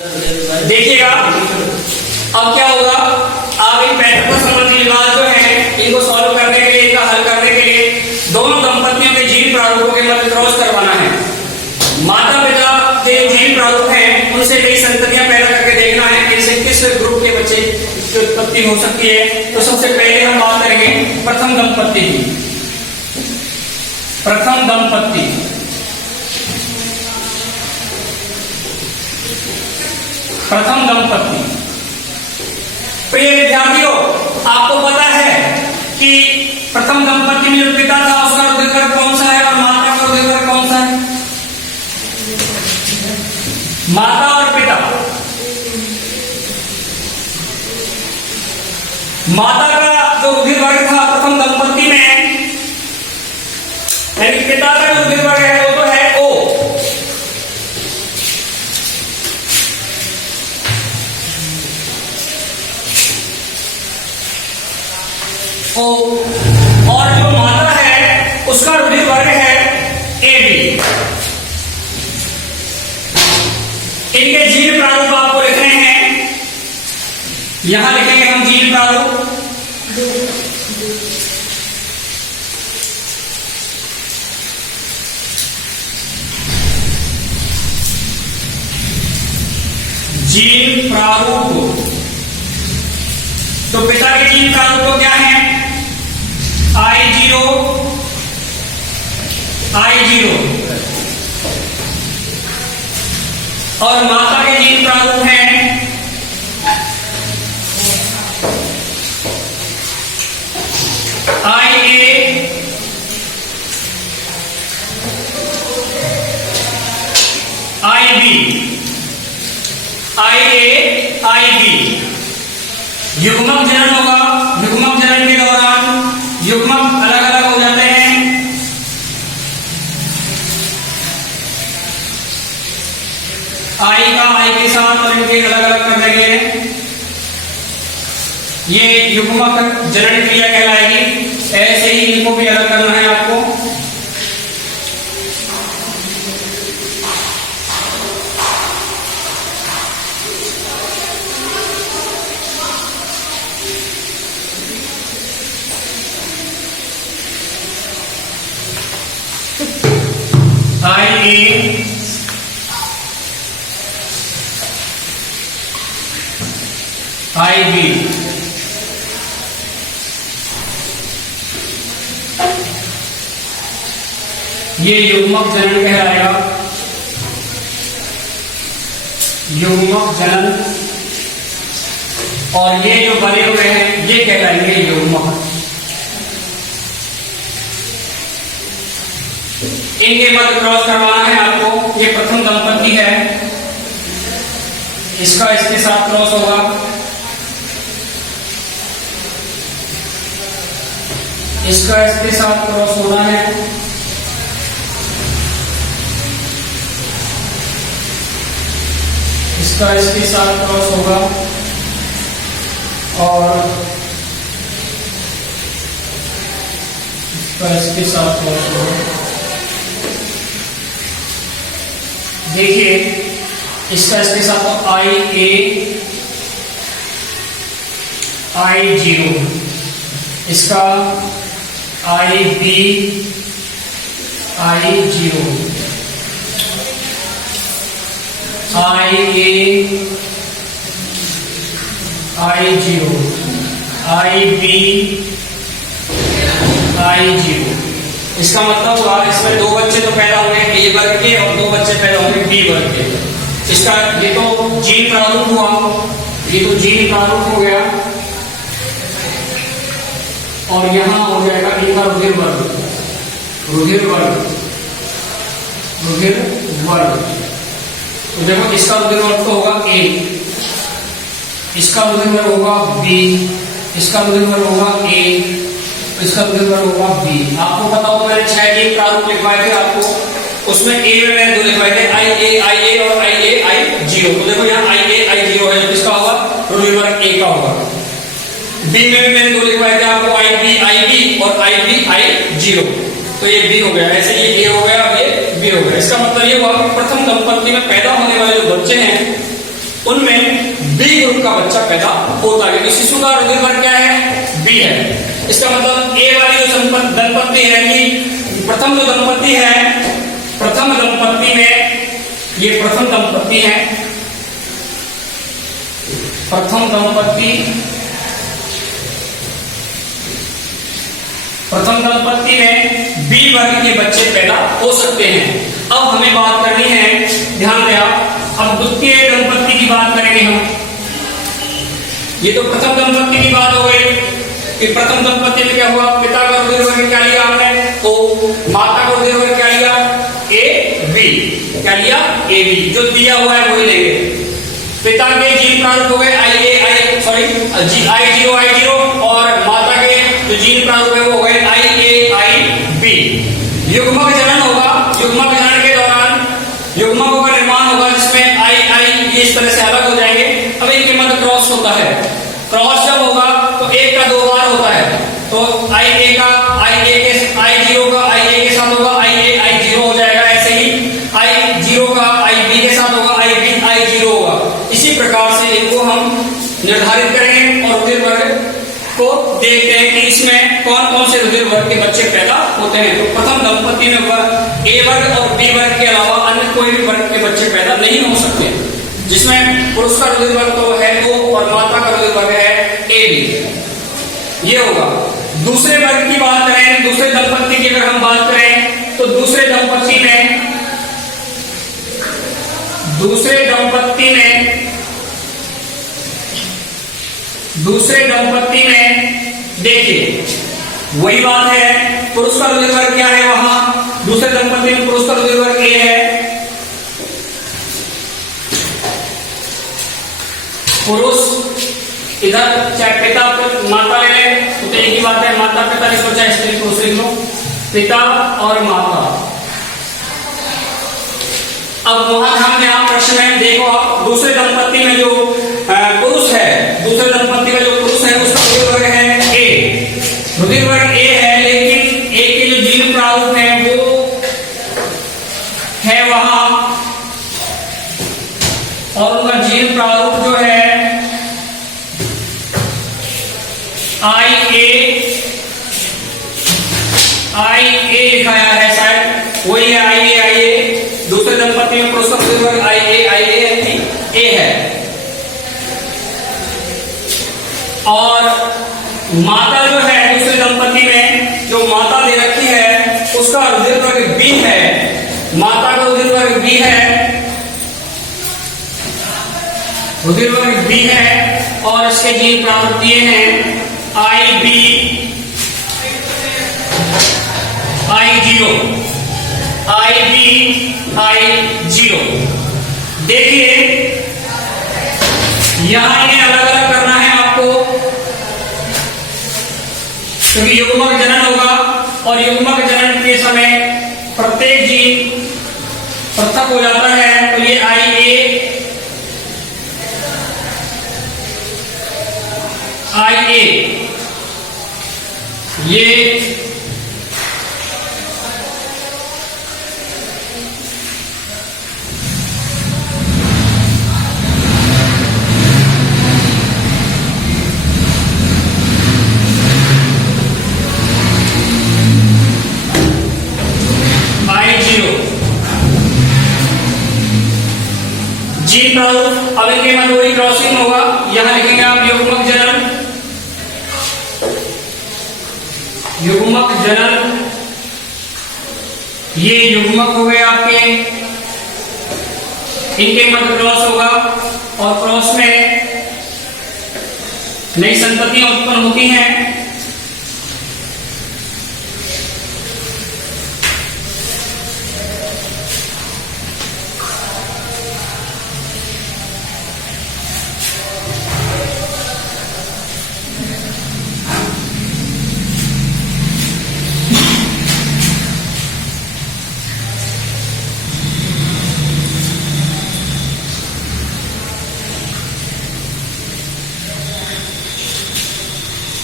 देखिएगा अब क्या होगा। अब इन पैटर्न संबंधी विवाद जो है इनको सॉल्व करने के लिए, इनका हल करने के लिए दोनों दंपतियों के जीन प्रारूपों के मध्य क्रॉस करवाना है। माता पिता के जीन प्रारूप हैं उनसे कई संततियां पैदा करके देखना है कि इनसे किस ग्रुप के बच्चे की उत्पत्ति हो सकती है। तो सबसे पहले हम बात करेंगे प्रथम दंपति की। प्रथम दंपति, प्रथम दंपति। प्रिय विद्यार्थियों, आपको पता है कि प्रथम दंपति में जो पिता था उसका रुधिर कौन सा है और माता का रुधिर कौन सा है? माता और पिता। माता का जो रुधिर वर्ग था प्रथम दंपति में, यानी पिता का जो रुधिर वर्ग है वो तो है O। और जो माता है उसका रुधिर वर्ग है AB। इनके जीन प्रारूप आपको लिखने हैं, यहां लिखेंगे हम जीन प्रारूप। जीन प्रारूप, तो पिता के जीन प्रारूप तो क्या है? I0 और माता के जीन प्रारूप हैं IA IB। युग्मक जनन होगा, युग्मक जनन के दौरान युग्मक अलग अलग हो जाते हैं। आई का आई के साथ और इनके अलग अलग कर देंगे, ये युग्मक जनन क्रिया कहलाएगी। ऐसे ही इनको भी अलग करना है आपको। IA IB, ये युग्मक जनन कहलाएगा, युग्मक जनन। और ये जो बने हुए हैं ये कहलाएंगे युग्मक। इनके मध्य क्रॉस करवाना है आपको। ये प्रथम दंपति है, इसका इसके साथ क्रॉस होगा, इसका इसके साथ क्रॉस होना है, इसका इसके साथ क्रॉस होगा और इसका इसके साथ क्रॉस होगा। देखिए इसका इसके साथ तो IA I0, इसका IB I0, IA I0, IB I0। इसका मतलब हुआ इसमें दो बच्चे तो पैदा होंगे A वर्ग के और दो बच्चे पैदा होंगे B वर्ग के। इसका ये तो जीन प्रारूप हुआ, ये तो जीन प्रारूप हो गया और यहां हो जाएगा इनका रुधिर वर्ग, रुधिर वर्ग, रुधिर वर्ग। तो देखो इसका रुधिर वर्ग तो होगा A, इसका रुधिर वर्ग होगा B, इसका रुधिर वर्ग होगा A, इसका रुधिर वर्ग होगा B। आपको पता होगा मैंने 6 जीन प्रारूप लिखवाए थे आपको, उसमें A में मैंने दो लिखवाए थे IA और IA I0। तो देखो यहाँ IA I0 है, किसका होगा? रुधिर वर्ग A का होगा। B में भी मैंने दो लिखवाए थे आपको IB और IB I0। तो ये बी हो गया, ऐसे ये ए हो गया, अब ये बी हो गया। इसका मतलब ये हुआ कि प्रथम दंपत्ति में पैदा होने वाले जो बच्चे हैं उनमें बी ग्रुप का बच्चा पैदा होता है। इस शिशु का रुधिर वर्ग क्या है? बी है। इसका मतलब ए वाली जो दंपत्ति है कि प्रथम जो दंपत्ति है, प्रथम दंपत्ति में ये प्रथम दंपत्ति है, प्रथम दंपत्ति में बी वर्ग के बच्चे पैदा हो सकते हैं। अब हमें बात करनी है, ध्यान दें आप, अब द्वितीय दंपत्ति की बात करेंगे हम। ये तो प्रथम दंपत्ति की बात हो गई कि प्रथम दंपत्ति में क्या हुआ, पिता का रुधिर वर्ग क्या लिया हमने, ओ, माता का रुधिर वर्ग क्या लिया, ए बी, क्या लिया, ए बी, जो दिया हुआ है वही लेंगे। पिता के जीन प्रारूप हो गए आई जीरो और माता के जो जीन प्रारूप है वो हो गए आई बी। युग्मक जनन होगा, युग्मक जनन के दौरान युग्मकों का निर्माण होगा जिसमें आई इस तरह से अलग हो जाएंगे। अब इनके मध्य क्रॉस होता है, क्रॉस जब होगा तो एक का दो बार होता है, तो आई ए का आई जीरो का आई ए के साथ होगा आई जीरो हो जाएगा, ऐसे ही आई जीरो का आई बी के साथ होगा आई बी आई जीरो होगा। इसी प्रकार से इनको हम निर्धारित करेंगे और रुधिर वर्ग को देखते हैं कि इसमें कौन कौन से रुधिर वर्ग के बच्चे पैदा होते हैं। तो प्रथम दंपत्ति में ए वर्ग और बी वर्ग के अलावा अन्य कोई भी वर्ग के बच्चे पैदा नहीं हो सकते, जिसमें पुरुष का रुधिर वर्ग तो है ओ और माता का रुधिर वर्ग है ए बी, ये होगा। दूसरे वर्ग की बात करें, दूसरे दंपत्ति की अगर हम बात करें तो दूसरे दंपत्ति में देखिए वही बात है, पुरुष का रुधिर वर्ग क्या है, वहां दूसरे दंपत्ति में पुरुष का रुधिर वर्ग ए है, पुरुष इधर चाहे पिता माता ले लें तो एक ही बात है, माता पिता लिख लो चाहे स्त्री पुरुष लिख लो, पिता और माता। अब वहां ध्यान दें आप, प्रश्न में देखो आप, दूसरे दंपत्ति में जो पुरुष है, दूसरे दंपत्ति में जो पुरुष है उसका रुधिर वर्ग है ए, रुधिर वर्ग ए है, लेकिन ए के जो जीन प्रारूप है वो है वहां, और उनका जीन प्रारूप जो है आई ए लिखाया है शायद, वही है आई ए। दूसरे दंपत्ति में पुरुष का रुधिर वर्ग आई ए है, और माता जो है दूसरे दंपत्ति में जो माता दे रखी है उसका रुधिर वर्ग बी है, माता का रुधिर वर्ग बी है, रुधिर वर्ग बी है, और इसके जीन प्रारूप दिए हैं आई बी आई जीरो। देखिए यहां इन्हें अलग अलग करना है आपको, क्योंकि युग्मक जनन होगा और युग्मक जनन के समय प्रत्येक जीन पृथक हो जाता है, तो ये आई ए ये जी प्रारूप। अब इनके मध्य वही क्रॉसिंग होगा, यहां लिखेंगे आप युग्मक जनन, ये युग्मक हो गए आपके, इनके मध्य क्रॉस होगा और क्रॉस में नई संततियां उत्पन्न होती हैं।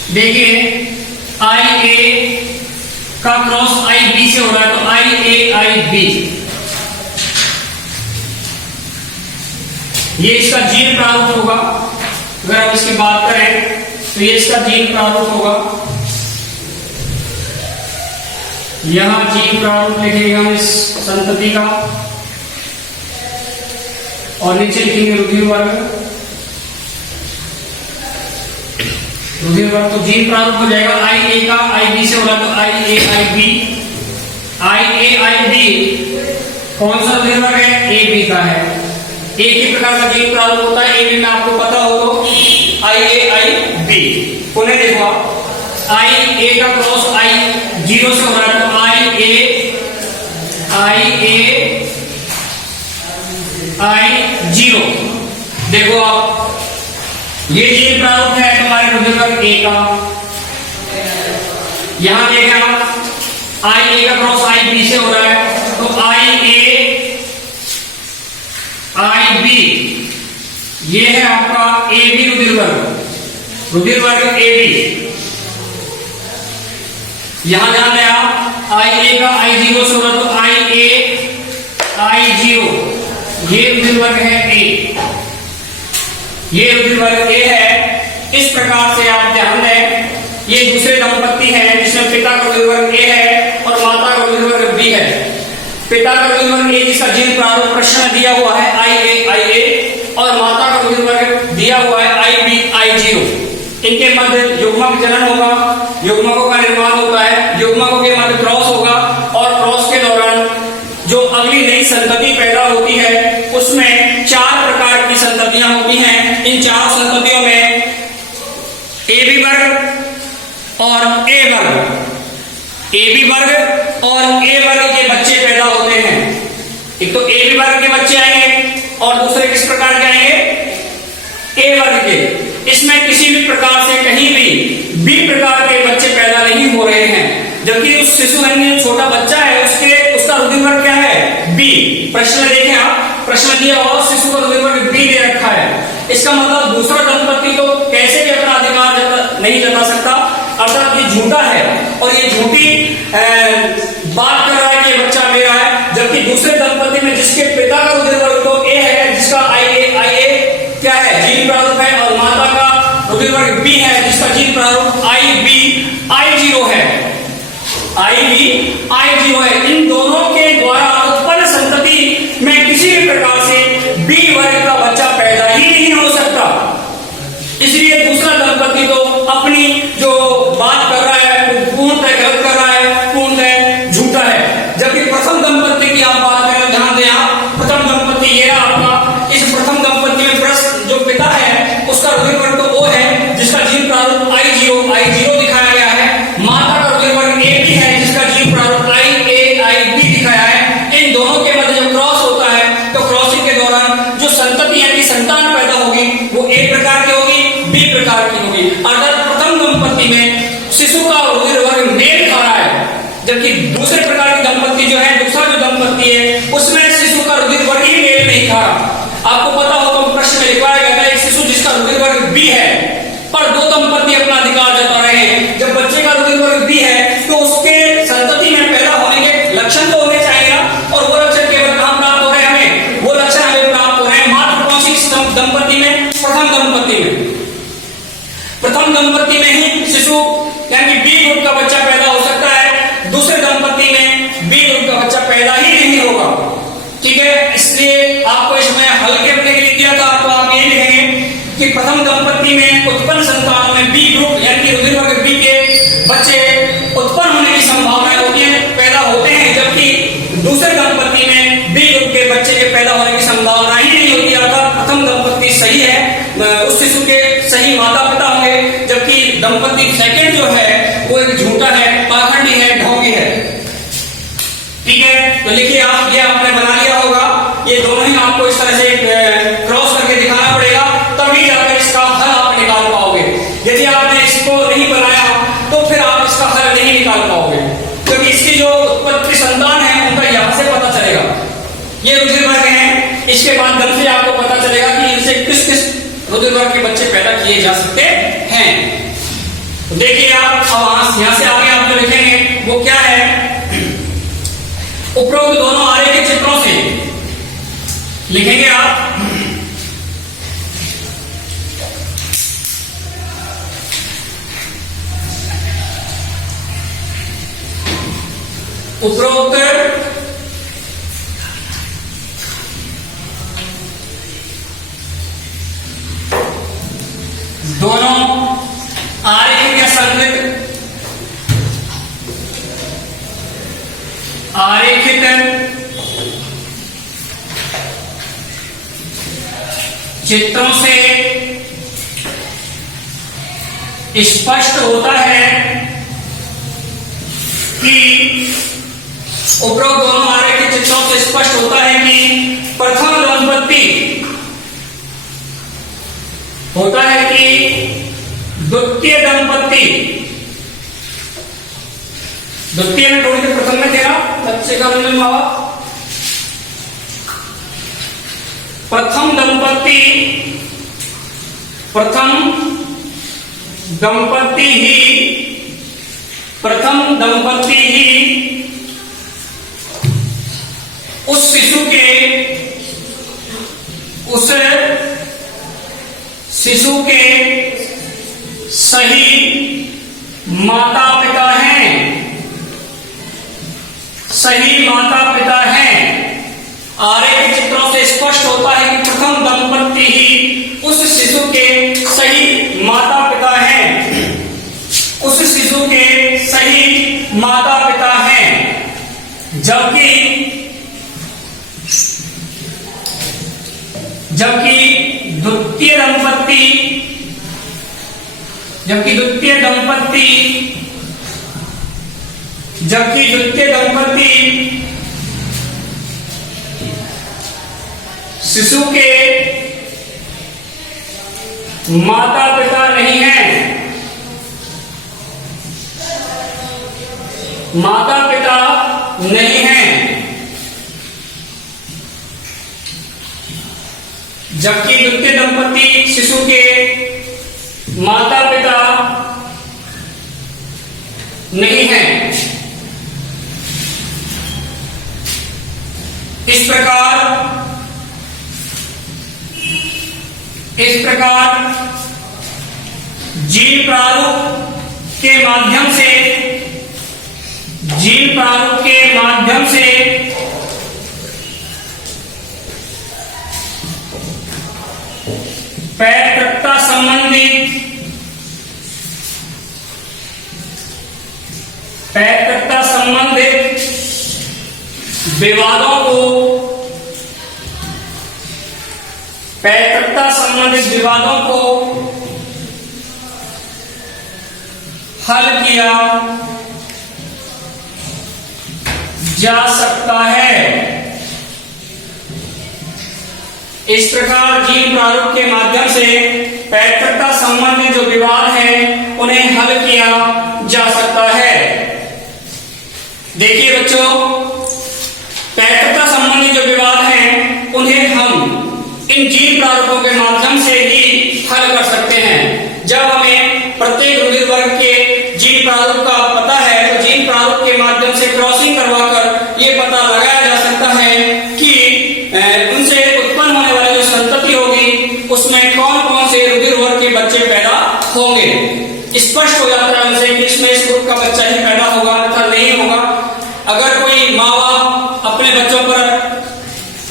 देखिए आई ए का क्रॉस आई बी से हो रहा है, तो आई ए आई बी, ये इसका जीन प्रारूप होगा। अगर हम इसकी बात करें तो ये इसका जीन प्रारूप होगा। यहां जीन प्रारूप लिखेंगे हम इस संतति का, और नीचे लिखेंगे रुधिर वर्ग। रुधिर वर्ग तो जीन प्रारूप हो जाएगा आई ए का, आई बी से हो रहा तो आई ए आई बी। आई ए आई बी कौन सा रुधिर वर्ग है? ए बी का है। एक ही प्रकार का जीन प्रारूप होता है ए बी में, आपको पता हो तो आई ए आई बी। पुनः देखो आप, आई ए का क्रॉस आई जीरो से हो रहा है तो आई ए आई जीरो। देखो आप, ये जीन प्रारूप है तुम्हारे रुधिर वर्ग ए का। यहां देखें आप, आई ए का क्रॉस आई बी से हो रहा है तो आई ए आई बी, ये है आपका ए बी रुधिर वर्ग, रुधिर वर्ग ए बी। यहां ध्यान दें आप, आई ए का आई जीरो से हो रहा तो आई ए आई जीरो, ये रुधिर वर्ग है ए, ये रुधिर वर्ग ए है। इस प्रकार से आप ध्यान दें, ये दूसरे दंपत्ति है जिसमें पिता का रुधिर वर्ग ए है और माता का रुधिर वर्ग बी है। पिता का रुधिर वर्ग ए जिसका जीन प्रारूप प्रश्न दिया हुआ है आई ए, और माता का रुधिर वर्ग दिया हुआ है आई बी आई जीरो। इनके मध्य युग्मक जनन होगा, युग्मकों का निर्माण होता है, युग्मकों के मध्य क्रॉस होगा, और क्रॉस के दौरान जो अगली नई संतति पैदा होती है उसमें 4 प्रकार की संततियां होती हैं। इन चारों संततियों में ए बी वर्ग और ए वर्ग, ए बी वर्ग और ए वर्ग के बच्चे पैदा होते हैं। एक तो ए बी वर्ग के बच्चे आएंगे और दूसरे किस प्रकार के आएंगे? ए वर्ग के। इसमें किसी भी प्रकार से कहीं भी बी प्रकार के बच्चे पैदा नहीं हो रहे हैं, जबकि उस शिशु में छोटा बच्चा है उसका रुधिर वर्ग क्या है? बी। प्रश्न देखें आप, प्रश्न दिया हुआ शिशु का रुधिर वर्ग बी दे रखा है। इसका मतलब दूसरा दंपत्ति तो कैसे भी अपना अधिकार नहीं जता सकता, अर्थात ये झूठा है और ये झूठी बात कर रहा है कि ये बच्चा मेरा है, जबकि दूसरे दंपत्ति में जिसके पिता का रुधिर वर्ग तो ए है, जिसका आई ए क्या है? जीन प्रारूप है, और माता का रुधिर वर्ग बी है जिसका जीन प्रारूप आई बी आई जीरो है, आई बी आई जीरो है। इन दोनों के द्वारा उत्पन्न संतति में किसी भी प्रकार से बी वर्ग का बच्चा पैदा ही नहीं हो सकता। इसलिए दूसरा दंपत्ति तो अपनी जो बात कर रहा है पूर्णतः गलत कर रहा है, पूर्णतः झूठा है। जबकि प्रथम दंपत्ति की आप बात करें, ध्यान दें आप, प्रथम दंपत्ति ये रहा आपका। इस प्रथम दंपत्ति में प्रश्न जो पिता है उसका रुधिर वर्ग तो ओ है जिसका जीन प्रारूप आई जीरो दिखाया गया है। माता का रुधिर वर्ग ए बी है जिसका जीन प्रारूप आई बी दिखाया है। इन दोनों के मध्य जब क्रॉस होता है तो क्रॉसिंग के दौरान जो संतति यानी संतान पैदा होगी वो ए प्रकार की होगी, बी प्रकार की होगी। अर्थात प्रथम दंपत्ति में शिशु का रुधिर वर्ग मेल खा रहा है, जबकि दूसरे प्रकार की दंपत्ति जो है, दूसरा जो दंपत्ति है उसमें शिशु का रुधिर वर्ग ही मेल नहीं खा रहा। आपको पता हो तो प्रश्न में लिखवाया गया था एक शिशु जिसका रुधिर वर्ग बी है पर दो दंपत्ति अपना अधिकार जता रहे हैं। जब बच्चे का रुधिर वर्ग बी है तो उसके संतति में पैदा होने के लक्षण तो होने चाहिए ना, और वो लक्षण केवल कहां प्राप्त हो रहे हैं? हमें वो लक्षण हमें प्राप्त हो रहे हैं मात्र कौन सी दंपत्ति में? प्रथम दंपत्ति में। प्रथम दंपत्ति में ही शिशु यानी बी ग्रुप का बच्चा पैदा हो सकता है, दूसरे दंपत्ति में बी ग्रुप का बच्चा पैदा ही नहीं होगा। ठीक है, इसलिए आपको इसमें हल्के अपने के लिए दिया था, तो आप ये लिखेंगे कि प्रथम दंपत्ति में उत्पन्न संतानों में बी ग्रुप यानी रुधिर वर्ग बी के बच्चे उत्पन्न होने की संभावना होती है, पैदा होते हैं, जबकि दूसरे दंपत्ति में बी ग्रुप के बच्चे के पैदा होने की संभावना ही नहीं होती। अर्थात प्रथम दंपत्ति सही है, उस शिशु के सही माता पिता होंगे, जबकि दंपत्ति सेकंड जो है वो एक झूठा है, पाखंडी है, ढोंगी है। ठीक है, तो लिखिए आप, ये आपने बना लिया होगा। ये दोनों ही आपको इस तरह से क्रॉस करके दिखाना पड़ेगा, तभी जाकर इसका हल आप निकाल पाओगे। यदि आपने इसको नहीं बनाया तो फिर आप इसका हल नहीं निकाल पाओगे, क्योंकि इसकी जो उत्पत्ति संतान है उनका यहां से पता चलेगा। ये रुधिर वर्ग है, इसके माध्यम से आपको पता चलेगा कि इनसे किस किस रुधिर वर्ग के बच्चे पैदा किए जा सकते हैं। तो देखिए आप, अब यहां से आगे आप जो लिखेंगे वो क्या है? उपरोक्त दोनों आरेखित चित्रों से लिखेंगे आप उपरोक्त दोनों आरेखित या संकृत आरेखित चित्रों से स्पष्ट होता है कि उपरोक्त दोनों आरेखित चित्रों से स्पष्ट होता है कि प्रथम दंपत्ति होता है कि द्वितीय दंपत्ति, द्वितीय में थोड़ी सी प्रथम में तेरा बच्चे का मावा, प्रथम दंपत्ति ही उस शिशु के सही माता पिता हैं, सही माता पिता हैं। आरेखित चित्रों से स्पष्ट होता है कि प्रथम दंपत्ति ही उस शिशु के सही माता पिता हैं, उस शिशु के सही माता पिता हैं, जबकि द्वितीय दंपत्ति शिशु के माता पिता नहीं हैं, माता पिता नहीं हैं, जबकि द्वितीय दंपत्ति शिशु के माता पिता नहीं हैं। इस प्रकार जीन प्रारूप के माध्यम से पैतृकता संबंधित विवादों को हल किया जा सकता है। इस प्रकार जीन प्रारूप के माध्यम से पैतृकता संबंधी जो विवाद है उन्हें हल किया जा सकता है। देखिए बच्चों, पैतृकता संबंधी जो विवाद हैं उन्हें हम इन जीन प्रारूपों के माध्यम से ही हल कर सकते हैं। जब हमें प्रत्येक रुधिर वर्ग के जीन प्रारूप का पता है तो जीन प्रारूप के माध्यम से क्रॉसिंग करवाकर ये पता लगाया जा सकता है कि उनसे उत्पन्न होने वाली जो संतति होगी उसमें कौन कौन से रुधिर वर्ग के बच्चे पैदा होंगे। स्पष्ट हो जाता है उनसे कि इसमें इस ग्रुप का बच्चा ही पैदा होगा अथवा नहीं होगा। अगर कोई माँ बाप अपने बच्चों पर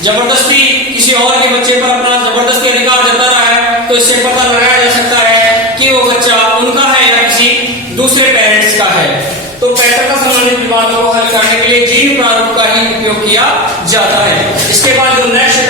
जबरदस्ती किसी और के बच्चे पर अपना जबरदस्ती अधिकार जता रहा है तो इससे पता लगाया जा सकता है कि वो बच्चा उनका है या किसी दूसरे पेरेंट्स का है। तो पैतृकता संबंधित विवादों को हल करने के लिए जीन प्रारूप का ही उपयोग किया जाता है। इसके बाद जो नेक्स्ट